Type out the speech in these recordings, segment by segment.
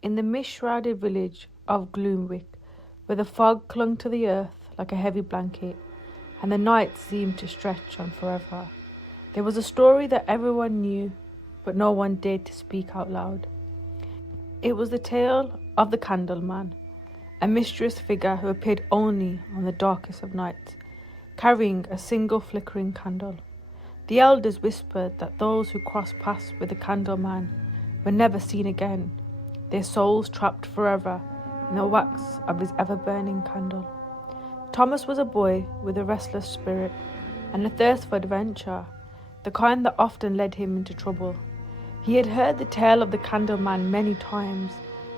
In the mist-shrouded village of Gloomwick, where the fog clung to the earth like a heavy blanket, and the night seemed to stretch on forever, there was a story that everyone knew, but no one dared to speak out loud. It was the tale of the Candleman, a mysterious figure who appeared only on the darkest of nights, carrying a single flickering candle. The elders whispered that those who crossed paths with the Candleman were never seen again, their souls trapped forever in the wax of his ever-burning candle. Thomas was a boy with a restless spirit and a thirst for adventure, the kind that often led him into trouble. He had heard the tale of the Candleman many times,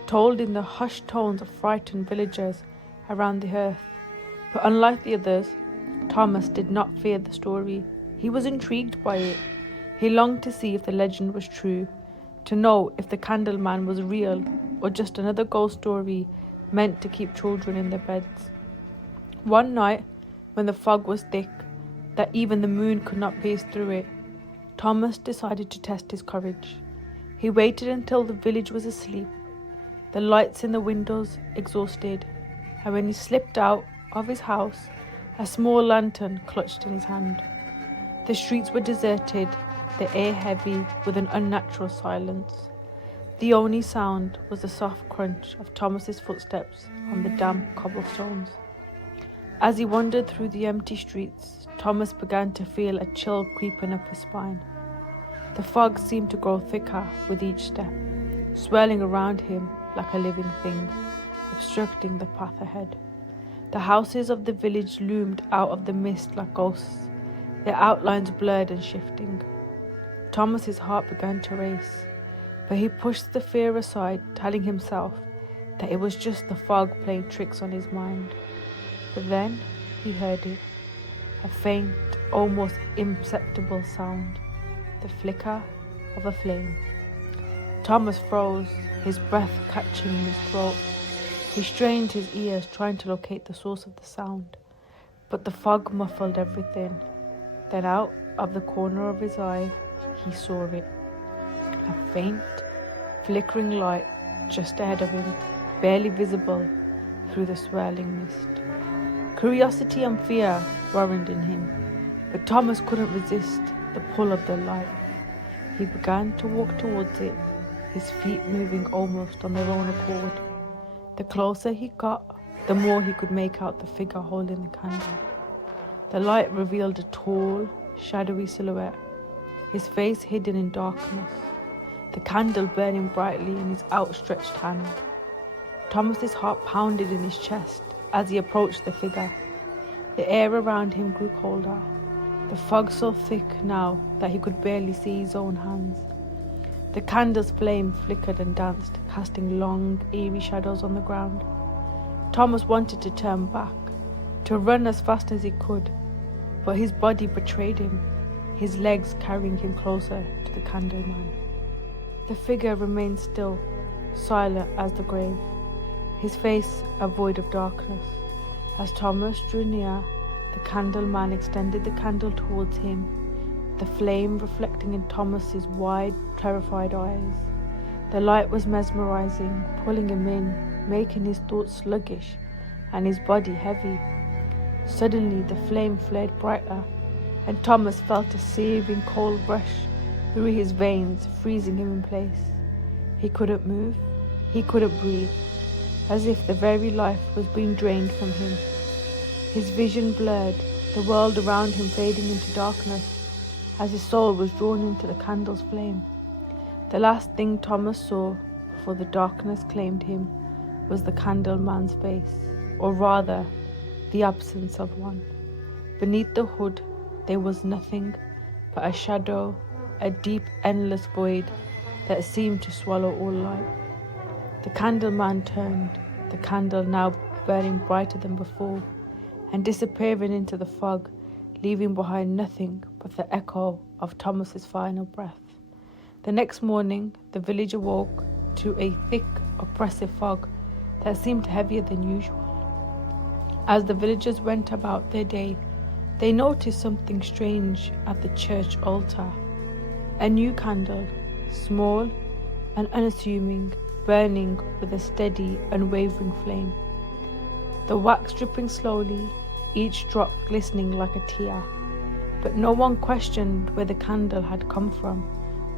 told in the hushed tones of frightened villagers around the earth. But unlike the others, Thomas did not fear the story. He was intrigued by it. He longed to see if the legend was true, to know if the Candleman was real or just another ghost story meant to keep children in their beds. One night, when the fog was thick, that even the moon could not pierce through it, Thomas decided to test his courage. He waited until the village was asleep, the lights in the windows exhausted, and when he slipped out of his house, a small lantern clutched in his hand. The streets were deserted, the air heavy with an unnatural silence. The only sound was the soft crunch of Thomas's footsteps on the damp cobblestones. As he wandered through the empty streets, Thomas began to feel a chill creeping up his spine. The fog seemed to grow thicker with each step, swirling around him like a living thing, obstructing the path ahead. The houses of the village loomed out of the mist like ghosts, their outlines blurred and shifting. Thomas's heart began to race, but he pushed the fear aside, telling himself that it was just the fog playing tricks on his mind. But then he heard it, a faint, almost imperceptible sound, the flicker of a flame. Thomas froze, his breath catching in his throat. He strained his ears, trying to locate the source of the sound, but the fog muffled everything. Then out of the corner of his eye, he saw it. A faint, flickering light just ahead of him, barely visible through the swirling mist. Curiosity and fear warred in him, but Thomas couldn't resist the pull of the light. He began to walk towards it, his feet moving almost on their own accord. The closer he got, the more he could make out the figure holding the candle. The light revealed a tall, shadowy silhouette, his face hidden in darkness, the candle burning brightly in his outstretched hand. Thomas's heart pounded in his chest as he approached the figure. The air around him grew colder, the fog so thick now that he could barely see his own hands. The candle's flame flickered and danced, casting long, eerie shadows on the ground. Thomas wanted to turn back, to run as fast as he could, but his body betrayed him, his legs carrying him closer to the Candleman. The figure remained still, silent as the grave, his face a void of darkness. As Thomas drew near, the Candleman extended the candle towards him, the flame reflecting in Thomas's wide, terrified eyes. The light was mesmerizing, pulling him in, making his thoughts sluggish and his body heavy. Suddenly the flame flared brighter, and Thomas felt a searing cold rush through his veins, freezing him in place. He couldn't move, he couldn't breathe, as if the very life was being drained from him. His vision blurred, the world around him fading into darkness, as his soul was drawn into the candle's flame. The last thing Thomas saw before the darkness claimed him was the Candleman's face, or rather, the absence of one. Beneath the hood, there was nothing but a shadow, a deep, endless void that seemed to swallow all light. The Candleman turned, the candle now burning brighter than before, and disappearing into the fog, leaving behind nothing but the echo of Thomas's final breath. The next morning, the village awoke to a thick, oppressive fog that seemed heavier than usual. As the villagers went about their day, they noticed something strange at the church altar. A new candle, small and unassuming, burning with a steady, unwavering flame. The wax dripping slowly, each drop glistening like a tear. But no one questioned where the candle had come from,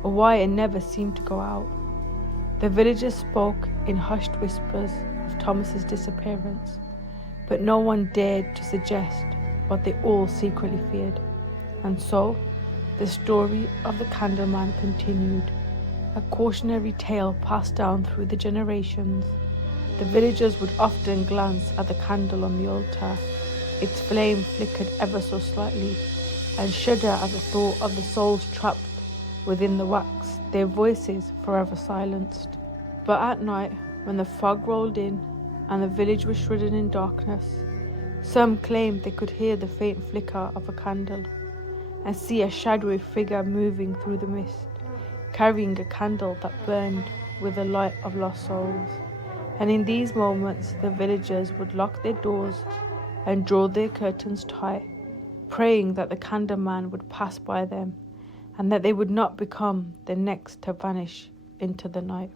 or why it never seemed to go out. The villagers spoke in hushed whispers of Thomas's disappearance, but no one dared to suggest what they all secretly feared. And so, the story of the Candleman continued, a cautionary tale passed down through the generations. The villagers would often glance at the candle on the altar. Its flame flickered ever so slightly, and shudder at the thought of the souls trapped within the wax, their voices forever silenced. But at night, when the fog rolled in and the village was shrouded in darkness, some claimed they could hear the faint flicker of a candle and see a shadowy figure moving through the mist, carrying a candle that burned with the light of lost souls. And in these moments, the villagers would lock their doors and draw their curtains tight, praying that the Candleman would pass by them and that they would not become the next to vanish into the night.